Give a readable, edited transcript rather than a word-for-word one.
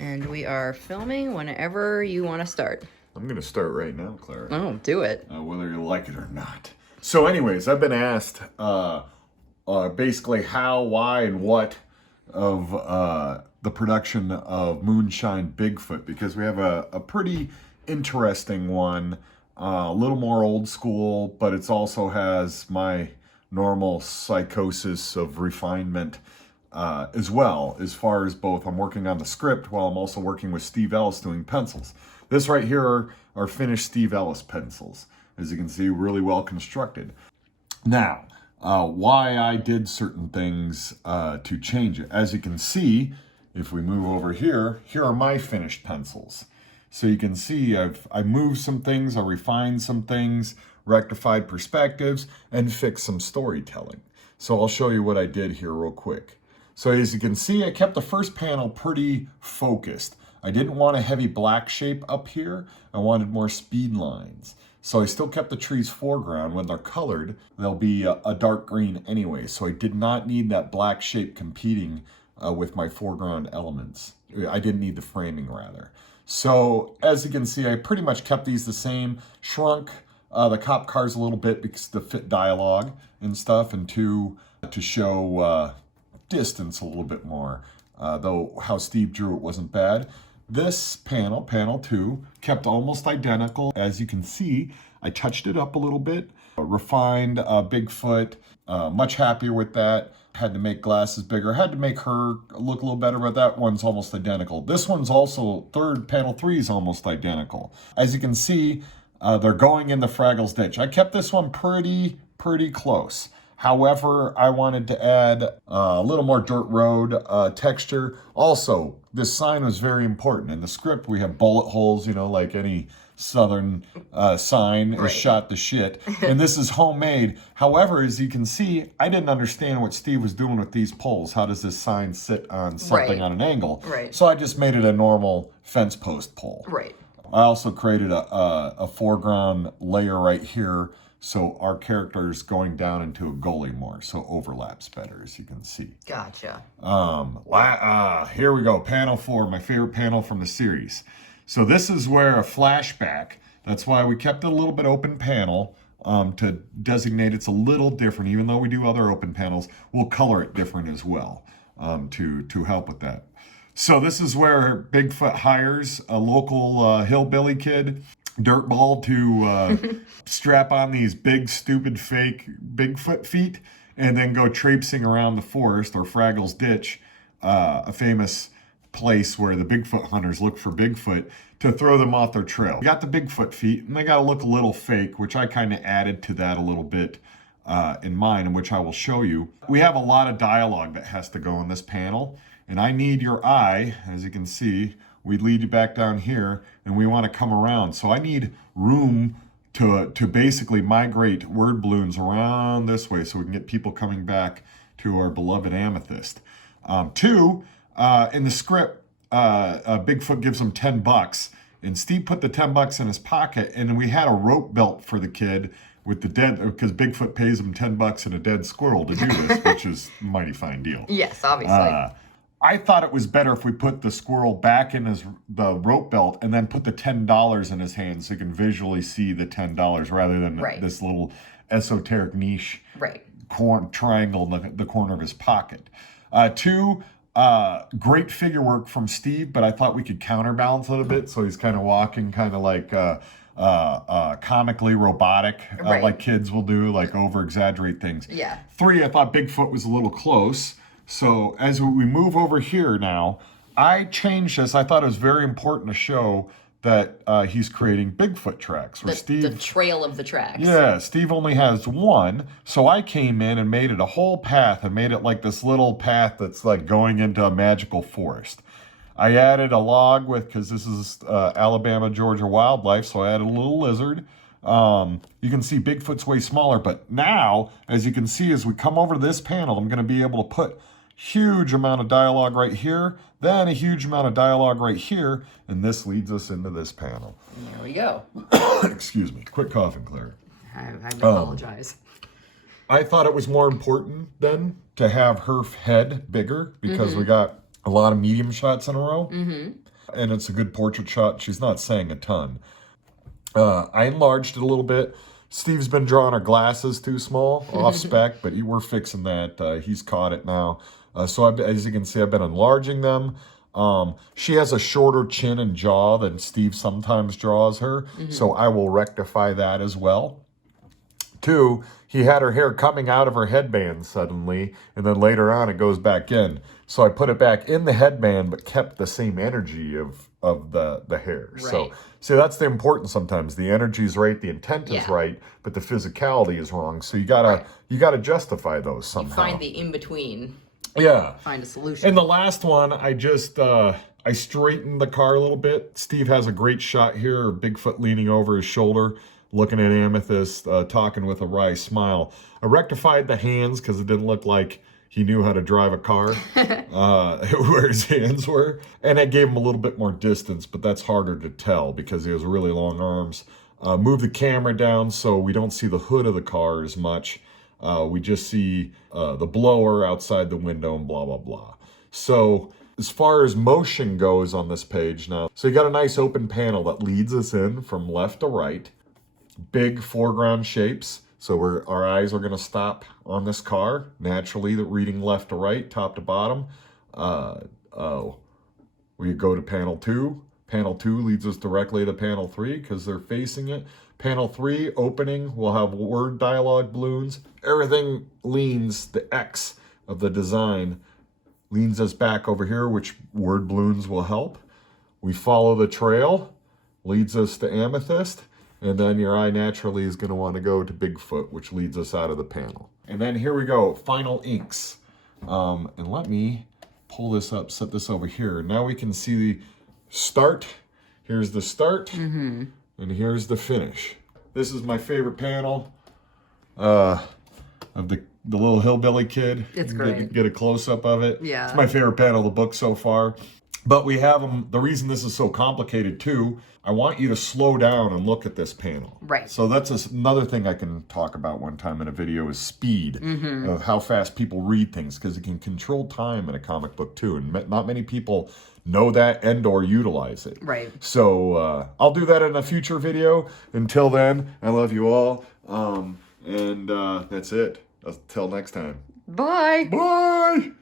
And we are filming whenever you want to start. I'm going to start right now, Clara. Oh, do it. Whether you like it or not. So anyways, I've been asked basically how, why, and what of the production of Moonshine Bigfoot, because we have a pretty interesting one, a little more old school, but it also has my normal psychosis of refinement as well, as far as both I'm working on the script while I'm also working with Steve Ellis doing pencils. This right here are finished Steve Ellis pencils. As you can see, really well constructed. Now, why I did certain things to change it. As you can see, if we move over here, here are my finished pencils. So you can see I moved some things, I refined some things, rectified perspectives, and fixed some storytelling. So I'll show you what I did here real quick. So as you can see, I kept the first panel pretty focused. I didn't want a heavy black shape up here. I wanted more speed lines. So I still kept the trees foreground. When they're colored, they'll be a dark green anyway. So I did not need that black shape competing with my foreground elements. I didn't need the framing rather. So as you can see, I pretty much kept these the same, shrunk the cop cars a little bit because to fit dialogue and stuff, and to show distance a little bit more, though how Steve drew it wasn't bad. This panel, panel 2, kept almost identical. As you can see, I touched it up a little bit, refined Bigfoot, much happier with that. Had to make glasses bigger, had to make her look a little better, but that one's almost identical. This one's also, panel 3 is almost identical. As you can see, they're going in the Fraggles ditch. I kept this one pretty close. However, I wanted to add a little more dirt road texture. Also, this sign was very important. In the script, we have bullet holes, you know, like any Southern sign is shot to shit. And this is homemade. However, as you can see, I didn't understand what Steve was doing with these poles. How does this sign sit on something on an angle? So I just made it a normal fence post pole. I also created a foreground layer right here, so our character's going down into a gully more, so overlaps better, as you can see. Gotcha. Here we go, panel 4, my favorite panel from the series. So this is where a flashback, that's why we kept it a little bit open panel to designate it's a little different. Even though we do other open panels, we'll color it different as well to help with that. So this is where Bigfoot hires a local hillbilly kid, dirtball, to strap on these big, stupid, fake Bigfoot feet and then go traipsing around the forest, or Fraggles Ditch, a famous place where the Bigfoot hunters look for Bigfoot, to throw them off their trail. We got the Bigfoot feet, and they got to look a little fake, which I kind of added to that a little bit in mine, and which I will show you. We have a lot of dialogue that has to go in this panel, and I need your eye. As you can see, we lead you back down here, and we want to come around. So I need room to basically migrate word balloons around this way so we can get people coming back to our beloved Amethyst. 2, in the script, Bigfoot gives him $10, and Steve put the $10 in his pocket, and we had a rope belt for the kid with the dead, because Bigfoot pays him $10 and a dead squirrel to do this, which is a mighty fine deal. Yes, obviously. I thought it was better if we put the squirrel back in the rope belt and then put the $10 in his hand so you can visually see the $10 rather than this little esoteric niche triangle in the corner of his pocket. 2, great figure work from Steve, but I thought we could counterbalance a little bit, so he's kind of walking kind of like comically robotic, like kids will do, like over-exaggerate things. 3, I thought Bigfoot was a little close. So as we move over here now, I changed this. I thought it was very important to show that he's creating Bigfoot tracks. Where the trail of the tracks. Yeah, Steve only has one. So I came in and made it a whole path and made it like this little path that's like going into a magical forest. I added a log because this is Alabama, Georgia wildlife, so I added a little lizard. You can see Bigfoot's way smaller, but now, as you can see, as we come over to this panel, I'm going to be able to put huge amount of dialogue right here, then a huge amount of dialogue right here, and this leads us into this panel. There we go. Excuse me. Quit coughing, Claire. I apologize. I thought it was more important then to have her head bigger because we got a lot of medium shots in a row. and it's a good portrait shot. She's not saying a ton. I enlarged it a little bit. Steve's been drawing her glasses too small, off spec, but we're fixing that. He's caught it now. So as you can see, I've been enlarging them. She has a shorter chin and jaw than Steve sometimes draws her, so I will rectify that as well. 2, he had her hair coming out of her headband suddenly, and then later on it goes back in. So I put it back in the headband, but kept the same energy of the hair. Right. So see, that's the importance sometimes. The energy's right, the intent is right, but the physicality is wrong. So you gotta justify those somehow. Find the in-between. Yeah. Find a solution. And the last one, I just I straightened the car a little bit. Steve has a great shot here, Bigfoot leaning over his shoulder, looking at Amethyst, talking with a wry smile. I rectified the hands because it didn't look like he knew how to drive a car, where his hands were. And it gave him a little bit more distance, but that's harder to tell because he has really long arms. Move the camera down so we don't see the hood of the car as much. We just see the blower outside the window and blah, blah, blah. So as far as motion goes on this page now, so you got a nice open panel that leads us in from left to right. Big foreground shapes. So our eyes are going to stop on this car, naturally, reading left to right, top to bottom. We go to panel 2. Panel 2 leads us directly to panel 3 because they're facing it. Panel 3, opening, we'll have word dialogue balloons. Everything leans, the X of the design leans us back over here, which word balloons will help. We follow the trail, leads us to Amethyst. And then your eye naturally is going to want to go to Bigfoot, which leads us out of the panel. And then here we go, final inks. And let me pull this up, set this over here. Now we can see the start. Here's the start, and here's the finish. This is my favorite panel of the little hillbilly kid. It's great. Get a close-up of it. Yeah. It's my favorite panel of the book so far. But we have them, the reason this is so complicated too, I want you to slow down and look at this panel. Right. So that's another thing I can talk about one time in a video is speed of how fast people read things, because it can control time in a comic book too. And not many people know that and or utilize it. Right. So I'll do that in a future video. Until then, I love you all. And that's it. Until next time. Bye. Bye.